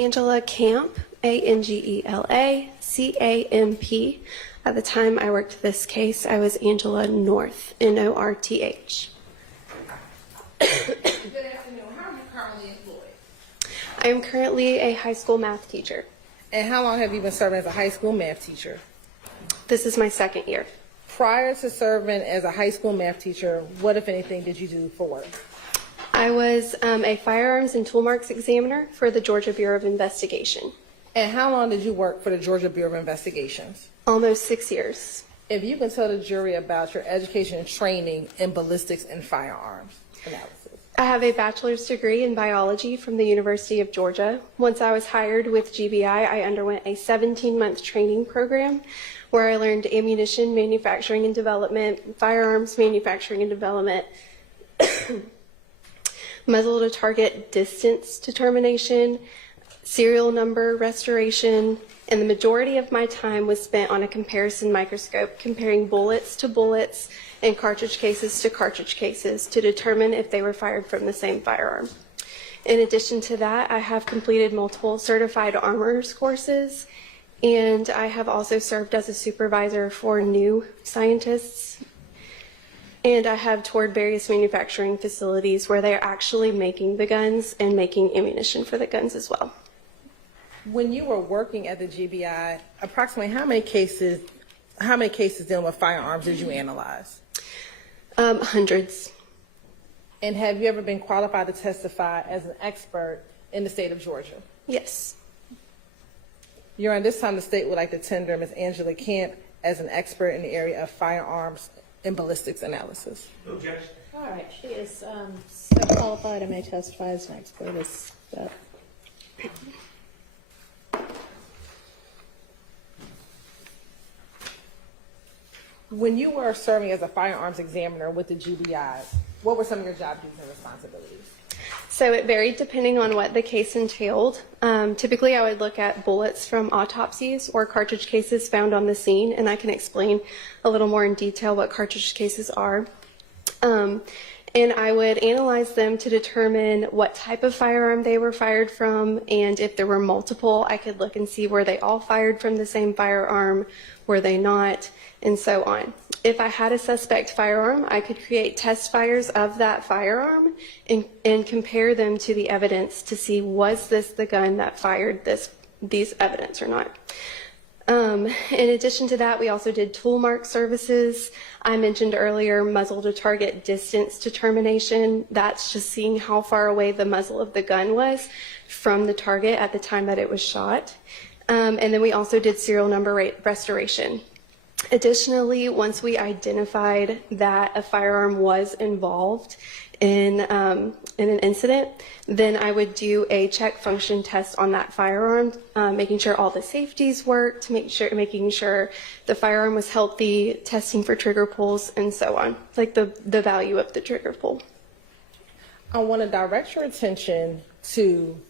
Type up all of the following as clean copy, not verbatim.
Angela Camp, ANGELA CAMP. At the time I worked this case, I was Angela North, NORTH. Good afternoon. How are you currently employed? I am currently a high school math teacher. And how long have you been serving as a high school math teacher? This is my second year. Prior to serving as a high school math teacher, what, if anything, did you do for work? I was a firearms and tool marks examiner for the Georgia Bureau of Investigation. And how long did you work for the Georgia Bureau of Investigations? Almost 6 years. If you can tell the jury about your education and training in ballistics and firearms analysis. I have a bachelor's degree in biology from the University of Georgia. Once I was hired with GBI, I underwent a 17-month training program where I learned ammunition manufacturing and development, firearms manufacturing and development, muzzle to target distance determination, serial number restoration, and the majority of my time was spent on a comparison microscope comparing bullets to bullets and cartridge cases to cartridge cases to determine if they were fired from the same firearm. In addition to that, I have completed multiple certified armorers courses, and I have also served as a supervisor for new scientists, and I have toured various manufacturing facilities where they're actually making the guns and making ammunition for the guns as well. When you were working at the GBI, approximately how many cases dealing with firearms did you analyze? Hundreds. And have you ever been qualified to testify as an expert in the state of Georgia? Yes. Your Honor, this time the state would like to tender Ms. Angela Camp as an expert in the area of firearms and ballistics analysis. No objection. All right, she is so qualified and may testify as an expert as that. When you were serving as a firearms examiner with the GBI, what were some of your job duties and responsibilities? So it varied depending on what the case entailed. Typically, I would look at bullets from autopsies or cartridge cases found on the scene, and I can explain a little more in detail what cartridge cases are. And I would analyze them to determine what type of firearm they were fired from, and if there were multiple, I could look and see were they all fired from the same firearm, were they not, and so on. If I had a suspect firearm, I could create test fires of that firearm and compare them to the evidence to see was this the gun that fired these evidence or not. In addition to that, we also did tool mark services. I mentioned earlier muzzle to target distance determination. That's just seeing how far away the muzzle of the gun was from the target at the time that it was shot. And then we also did serial number restoration. Additionally, once we identified that a firearm was involved in an incident, then I would do a check function test on that firearm, making sure all the safeties worked, making sure the firearm was healthy, testing for trigger pulls, and so on, like the value of the trigger pull. I want to direct your attention to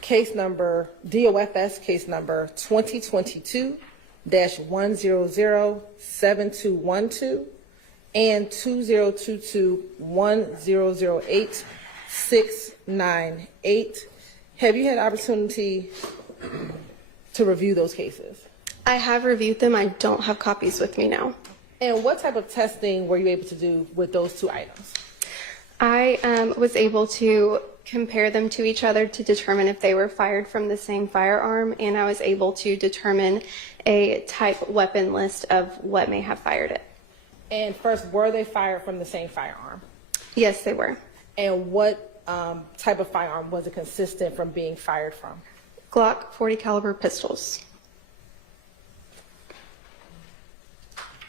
case number, DOFS case number 2022-1007212 and 2022-1008-698. Have you had opportunity to review those cases? I have reviewed them. I don't have copies with me now. And what type of testing were you able to do with those two items? I was able to compare them to each other to determine if they were fired from the same firearm, and I was able to determine a type weapon list of what may have fired it. And first, were they fired from the same firearm? Yes, they were. And what type of firearm was it consistent from being fired from? Glock 40 caliber pistols.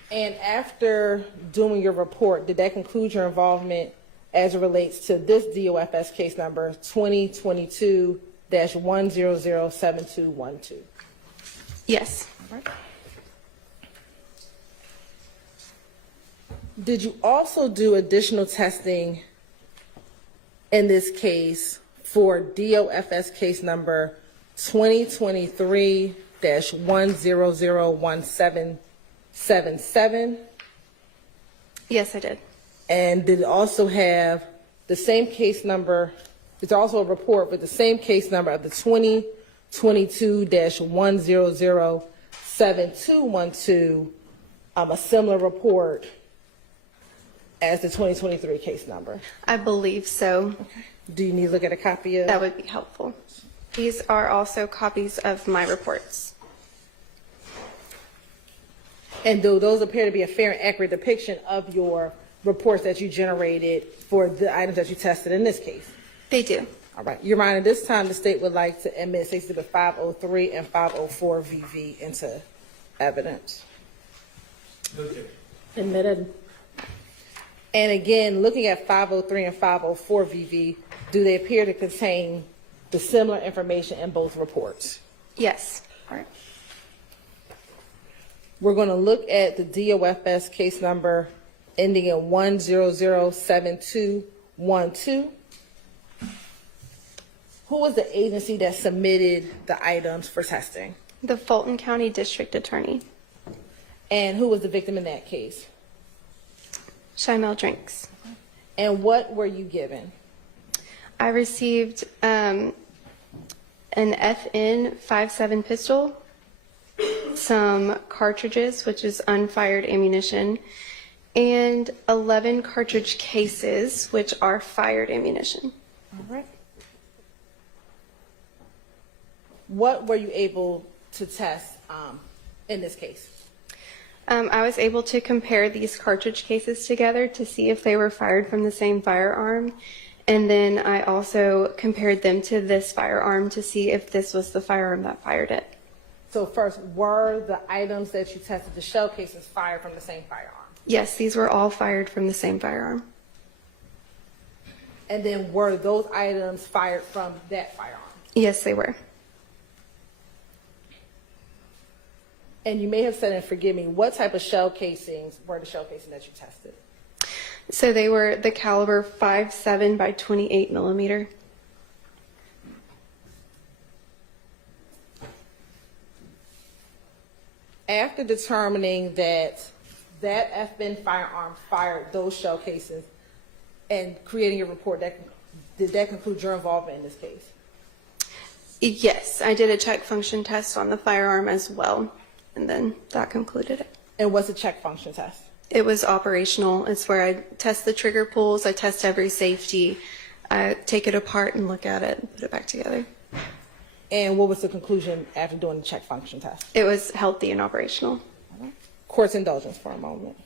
And after doing your report, did that conclude your involvement as it relates to this DOFS case number 2022-1007212? Yes. All right. Did you also do additional testing in this case for DOFS case number 2023-1001777? Yes, I did. And did it also have the same case number It's also a report with the same case number of the 2022-1007212, a similar report as the 2023 case number. I believe so. Do you need to look at a copy of? That would be helpful. These are also copies of my reports. And do those appear to be a fair and accurate depiction of your reports that you generated for the items that you tested in this case? They do. All right. Your Honor, this time the state would like to admit Exhibit 503 and 504 VV into evidence. Admitted. And again, looking at 503 and 504 VV, do they appear to contain the similar information in both reports? Yes. All right. We're going to look at the DOFS case number ending in 1007212. Who was the agency that submitted the items for testing? The Fulton County District Attorney, And who was the victim in that case? Shymel Drinks. And what were you given? I received an FN 5.7 pistol, some cartridges, which is unfired ammunition, and 11 cartridge cases, which are fired ammunition. All right. What were you able to test in this case? I was able to compare these cartridge cases together to see if they were fired from the same firearm. And then I also compared them to this firearm to see if this was the firearm that fired it. So first, were the items that you tested, the shell cases, fired from the same firearm? Yes, these were all fired from the same firearm. And then were those items fired from that firearm? Yes, they were. And you may have said, and forgive me, what type of shell casings were the shell casings that you tested? So they were the caliber 5.7 by 28 millimeter. After determining that FN firearm fired those shell casings and creating a report, did that conclude your involvement in this case? Yes, I did a check function test on the firearm as well, and then that concluded it. And what's a check function test? It was operational. It's where I test the trigger pulls, I test every safety, I take it apart and look at it and put it back together. And what was the conclusion after doing the check function test? It was healthy and operational. Court's indulgence for a moment.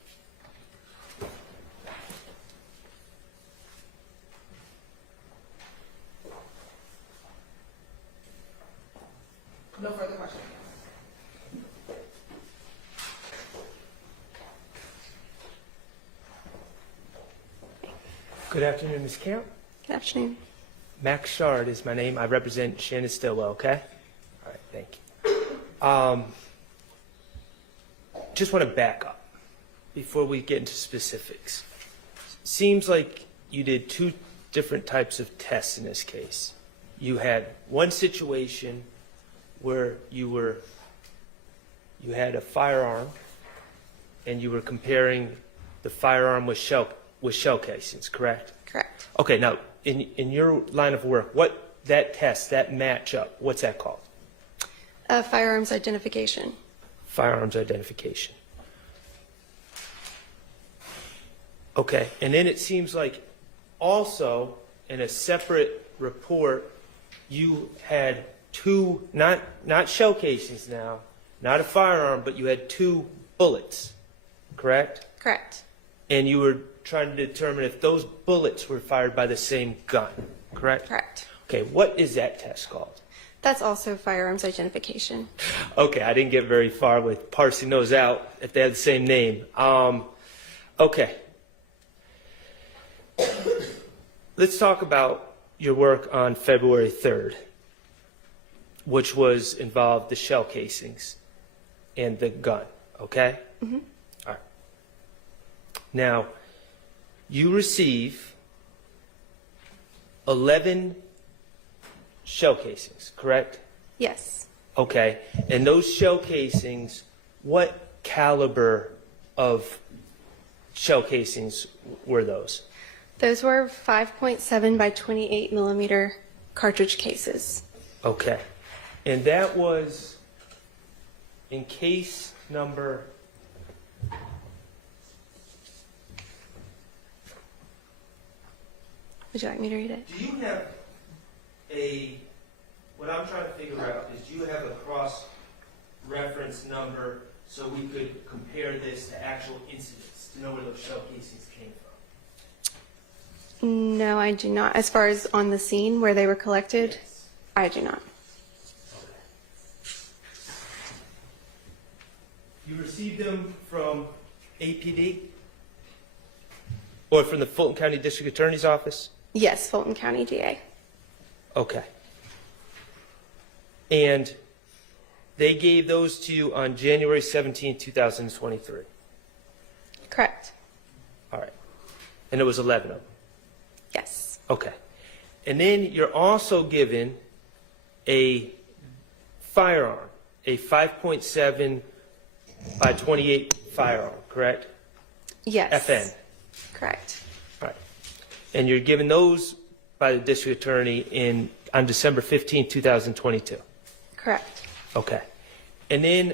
No further questions. Good afternoon, Ms. Camp. Good afternoon. Max Schardt is my name. I represent Shannon Stillwell, okay? All right, thank you. Just want to back up before we get into specifics. Seems like you did two different types of tests in this case. You had one situation where you had a firearm and you were comparing the firearm with shell casings, correct? Correct. Okay, now in your line of work, what that test, that matchup, what's that called? Firearms identification. Firearms identification. Okay, and then it seems like also in a separate report, you had two, not shell casings now, not a firearm, but you had two bullets, correct? Correct. And you were trying to determine if those bullets were fired by the same gun, correct? Correct. Okay, what is that test called? That's also firearms identification. Okay, I didn't get very far with parsing those out if they have the same name. Okay. Let's talk about your work on February 3rd, which involved the shell casings and the gun, okay? Mm-hmm. All right. Now, you receive 11 shell casings, correct? Yes. Okay. And those shell casings, what caliber of shell casings were those? Those were 5.7 by 28 millimeter cartridge cases. Okay. And that was in case number... Would you like me to read it? Do you have what I'm trying to figure out is, do you have a cross-reference number so we could compare this to actual incidents to know where those shell casings came from? No, I do not. As far as on the scene where they were collected, Yes. I do not. Okay. You received them from APD? Or from the Fulton County District Attorney's Office? Yes, Fulton County DA. Okay. And they gave those to you on January 17, 2023? Correct. All right. And it was 11 of them? Yes. Okay. And then you're also given a firearm, a 5.7 by 28 firearm, correct? Yes. FN. Correct. All right. And you're given those by the district attorney on December 15, 2022? Correct. Okay. And then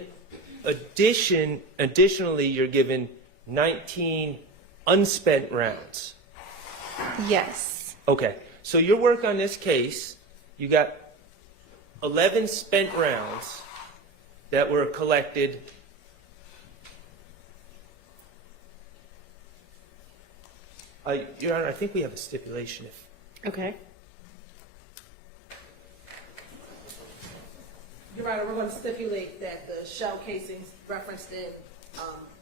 additionally, you're given 19 unspent rounds. Yes. Okay. So your work on this case, you got 11 spent rounds that were collected. Your Honor, I think we have a stipulation. Okay. Your Honor, we're going to stipulate that the shell casings referenced in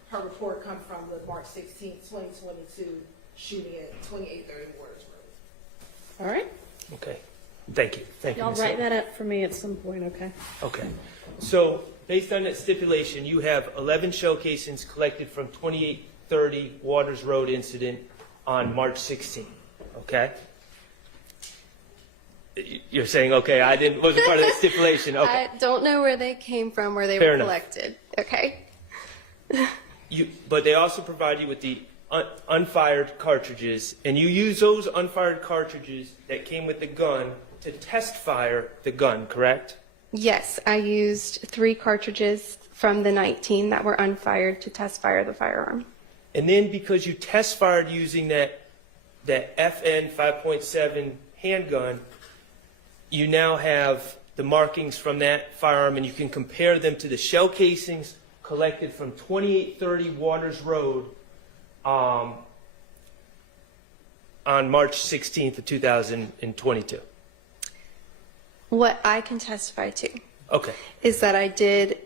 her report come from the March 16, 2022 shooting at 2830 Waters Road. All right. Okay. Thank you. Thank you. Y'all Ms. write Hill. that up for me at some point, okay? Okay. So based on that stipulation, you have 11 shell casings collected from 2830 Waters Road incident on March 16. Okay? You're saying, okay, wasn't part of that stipulation. Okay. I don't know where they came from, where they Fair were enough. collected. Okay. But they also provide you with the unfired cartridges, and you use those unfired cartridges that came with the gun to test fire the gun, correct? Yes, I used 3 cartridges from the 19 that were unfired to test fire the firearm. And then because you test fired using that FN 5.7 handgun, you now have the markings from that firearm, and you can compare them to the shell casings collected from 2830 Waters Road on March 16th of 2022. What I can testify to Okay. is that I did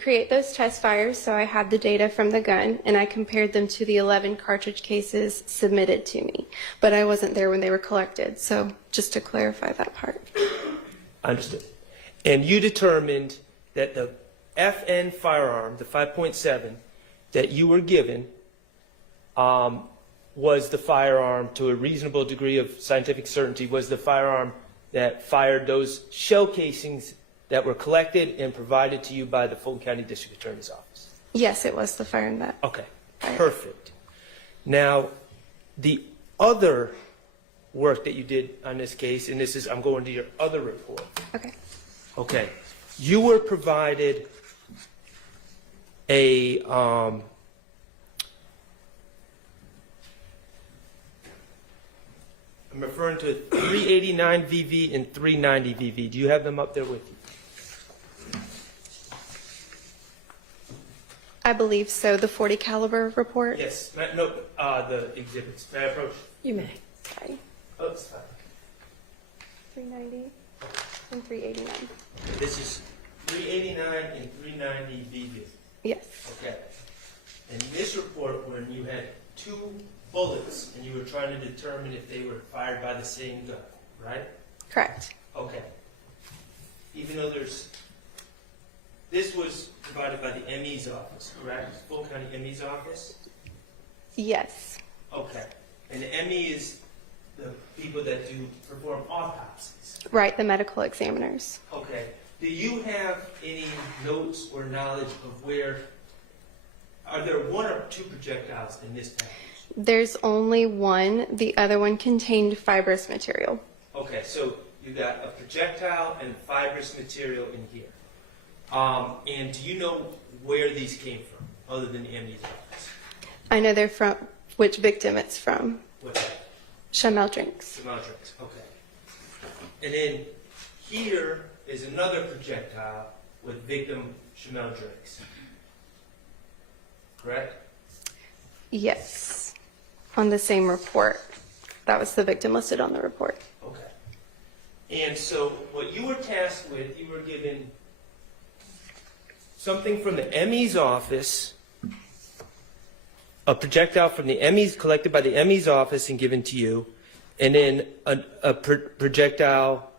create those test fires, so I had the data from the gun, and I compared them to the 11 cartridge cases submitted to me. But I wasn't there when they were collected, so just to clarify that part. Understood. And you determined that the FN firearm, the 5.7, that you were given was the firearm, to a reasonable degree of scientific certainty, was the firearm that fired those shell casings that were collected and provided to you by the Fulton County District Attorney's Office. Yes, it was the firearm that. Okay, perfect. Now, the other work that you did on this case, and I'm going to your other report. Okay. Okay, you were provided I'm referring to 389 VV and 390 VV. Do you have them up there with you? I believe so. The 40 caliber report. Yes. No, the exhibits. May I approach? You may. Sorry. Oh, it's fine. 390 and 389. This is 389 and 390 VV. Yes. Okay. In this report, when you had 2 bullets and you were trying to determine if they were fired by the same gun, right? Correct. Okay. Even though this was provided by the ME's office, correct? Fulton County ME's office? Yes. Okay. And the ME is the people that perform autopsies. Right, the medical examiners. Okay. Do you have any notes or knowledge of are there 1 or 2 projectiles in this package? There's only one. The other one contained fibrous material. Okay, so you got a projectile and fibrous material in here. And do you know where these came from, other than the ME's office? I know they're from which victim it's from. What's that? Shymel Drinks. Shymel Drinks, okay. And then here is another projectile with victim Shymel Drinks. Correct? Yes. On the same report. That was the victim listed on the report. Okay. And so what you were tasked with, you were given something from the ME's office, a projectile from the ME's, collected by the ME's office and given to you, and then a projectile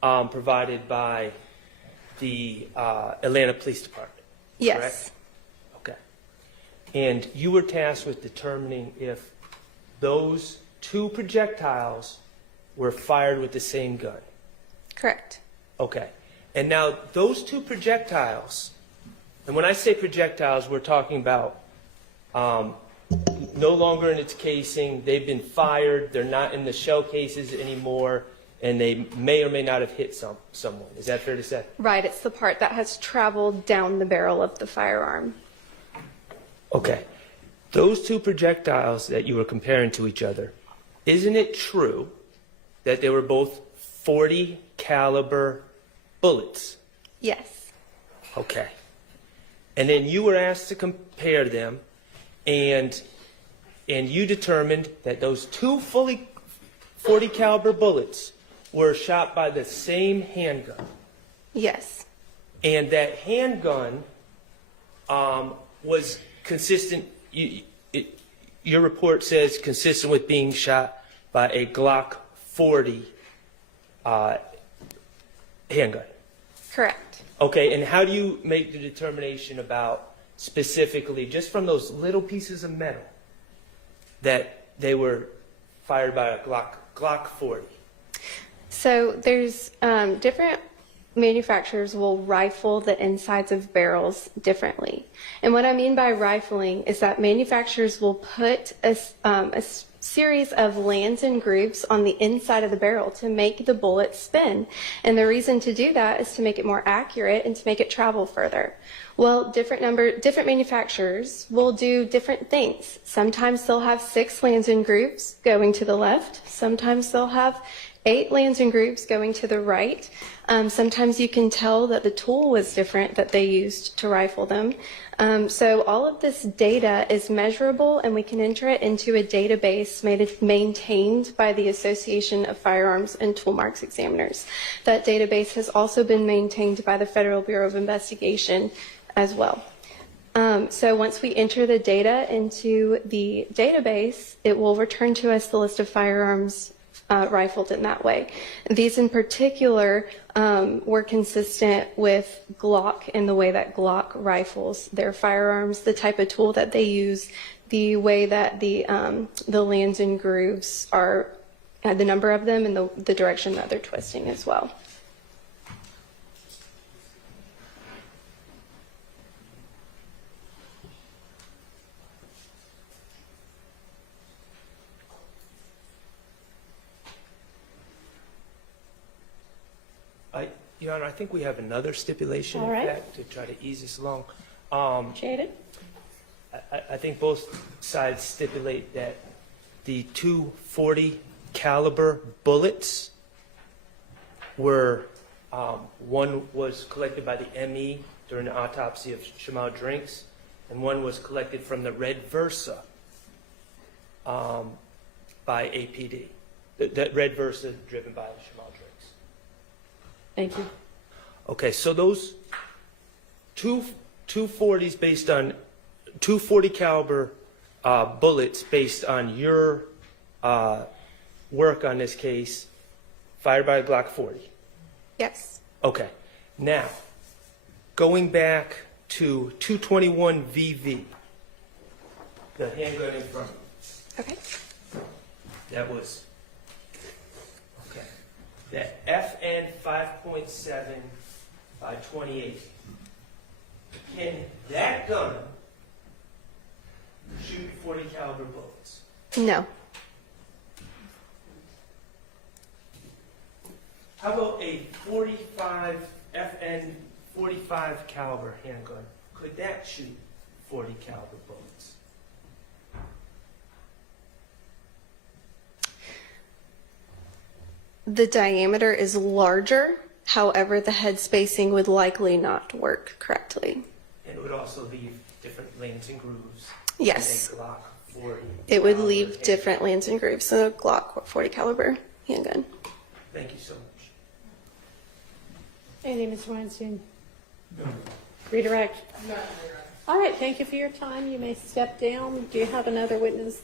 provided by the Atlanta Police Department. Yes. Correct? Okay. And you were tasked with determining if those two projectiles were fired with the same gun. Correct. Okay. And now those two projectiles, and when I say projectiles, we're talking about no longer in its casing, they've been fired, they're not in the shell cases anymore, and they may or may not have hit someone. Is that fair to say? Right. It's the part that has traveled down the barrel of the firearm. Okay. Those two projectiles that you were comparing to each other, isn't it true that they were both .40 caliber bullets? Yes. Okay. And then you were asked to compare them, and you determined that those two fully .40 caliber bullets were shot by the same handgun. Yes. And that handgun was consistent. Your report says consistent with being shot by a Glock 40 handgun. Correct. Okay, and how do you make the determination about specifically, just from those little pieces of metal, that they were fired by a Glock 40? So there's different manufacturers will rifle the insides of barrels differently. And what I mean by rifling is that manufacturers will put a series of lands and grooves on the inside of the barrel to make the bullet spin. And the reason to do that is to make it more accurate and to make it travel further. Well, different manufacturers will do different things. Sometimes they'll have 6 lands and grooves going to the left. Sometimes they'll have 8 lands and grooves going to the right. Sometimes you can tell that the tool was different that they used to rifle them. So all of this data is measurable, and we can enter it into a database maintained by the Association of Firearms and Tool Marks Examiners. That database has also been maintained by the Federal Bureau of Investigation as well. So once we enter the data into the database, it will return to us the list of firearms rifled in that way. These in particular were consistent with Glock in the way that Glock rifles their firearms, the type of tool that they use, the way that the lands and grooves are, the number of them, and the direction that they're twisting as well. Your Honor, I think we have another stipulation, All right. in fact, to try to ease this along. Shaded? I think both sides stipulate that the 240 caliber bullets were, one was collected by the ME during the autopsy of Shymel Drinks, and one was collected from the red Versa by APD. That red Versa driven by Shymel Drinks. Thank you. Okay, so those 240s based on 240 caliber bullets based on your work on this case, fired by a Glock 40. Yes. Okay, now going back to 221 VV, the handgun in front of you. Okay. That was, okay, that FN 5.7 by 28. Can that gun shoot 40 caliber bullets? No. How about a 45 FN 45 caliber handgun? Could that shoot 40 caliber bullets? The diameter is larger, however, the head spacing would likely not work correctly. And it would also leave different lanes and grooves. Yes. than a Glock 40 It would caliber leave handgun. different lands and grooves than a Glock 40 caliber handgun. Thank you so much. Any, Ms. Weinstein? Redirect? All right, thank you for your time. You may step down. Do you have another witness